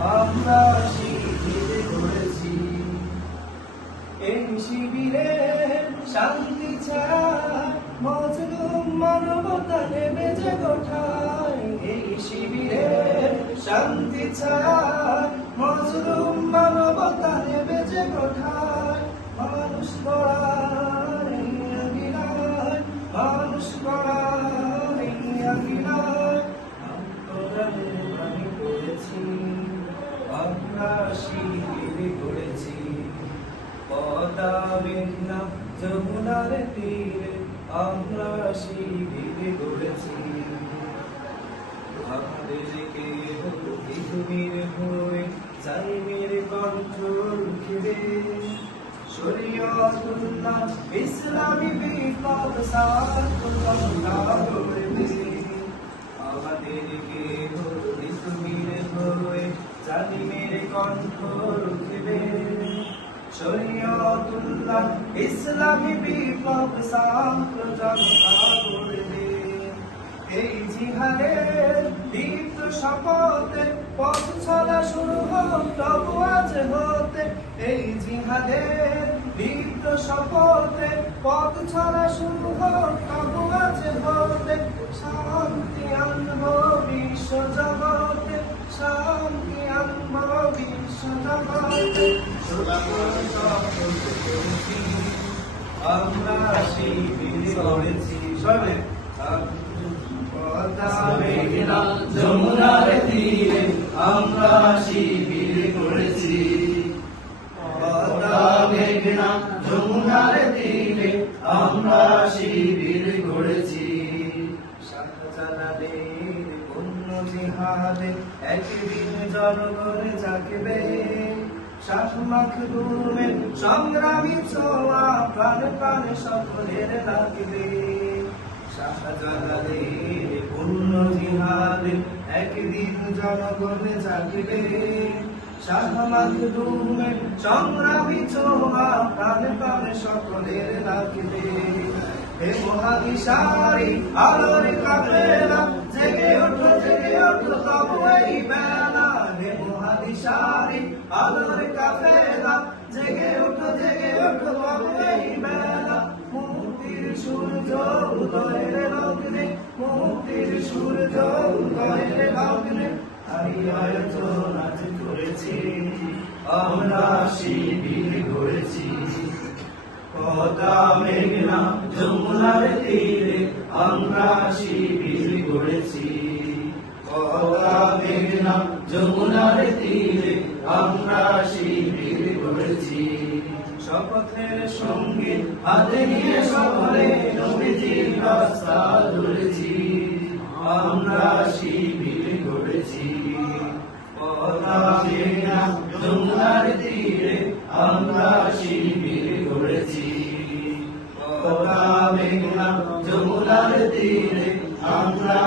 আমরা শিবির গড়েছি। এই শিবিরে শান্তি চায়, মজলুম মানবতা নেবে যে কোঠায়। এই শিবিরে শান্তি চায়, মজলুম মানবতা নেবে যে কোঠায়। মানুষ গড়ার এই অভিনয়, মানুষ গড়ার এই অভিনয় আন্দোলনের বাণী করেছি। আমরা শিবির গড়েছি। পদ্মা মেঘনা যমুনার তীরে আমরা শিবির গড়েছি। আমাদের কেহ পৃথিবীর হয়ে জালিমের কণ্ঠ রুখবে। শরীয়তুল্লাহ ইসলামী বিপ্লব সার্বভৌমতা গড়বে। আমাদের কেহ পৃথিবীর হয়ে জালিমের কণ্ঠ রুখবে। শরীয়তুল্লাহ ইসলামী বিপ্লব সার্বভৌমতা গড়বে। এই জিহাদের দীপ্ত শপথে পথ চলা শুরু হোক তবু আজ হতে। এই জিহাদের দীপ্ত শপথে পথ চলা শুরু হোক তবু আজ হতে। শান্তি আনব বিশ্ব জগতে, শান্তি আনব বিশ্ব জগতে। আমরা শিবির গড়েছি। পদ্মা মেঘনা যমুনার তীরে আমরা শিবির গড়েছি। পদ্মা মেঘনা যমুনার তীরে আমরা শিবির গড়েছি। শাহজালালের পুণ্য জিহাদে একদিন জনগণ জাগবে। শাহ মাখদুমের সংগ্রামী ছোঁয়া প্রাণ প্রাণ সকলের লাগবে। শাহজালালের পুণ্য জিহাদে একদিন জনগণ জাগবে। শাহ মাখদুমের সংগ্রামী ছোঁয়া প্রাণ প্রাণ সকলের লাগবে। হে মহাদিশারি আলোর কাফেলা জেগে ওঠো তবু এই বেলা। হে মহাদিশারি আলোর কাফেলা জেগে ওঠো তবু এই বেলা। মুক্তির সূর্য উদয়ের লগ্নে, মুক্তির সূর্য উদয়ের লগ্নে এই আয়োজন আজ করেছি। আমরা শিবির গড়েছি। পদ্মা মেঘনা যমুনার তীরে আমরা শিবির গড়েছি। পদ্মা মেঘনা যমুনার তীরে আমরা শিবির গড়েছি। শপথের সঙ্গে হাতে নিয়ে সকলে নবীজির রাস্তা ধরেছি। আমরা শিবির গড়েছি। পদ্মা মেঘনা যমুনার তীরে আমরা শিবির গড়েছি। পদ্মা মেঘনা যমুনার তীরে আমরা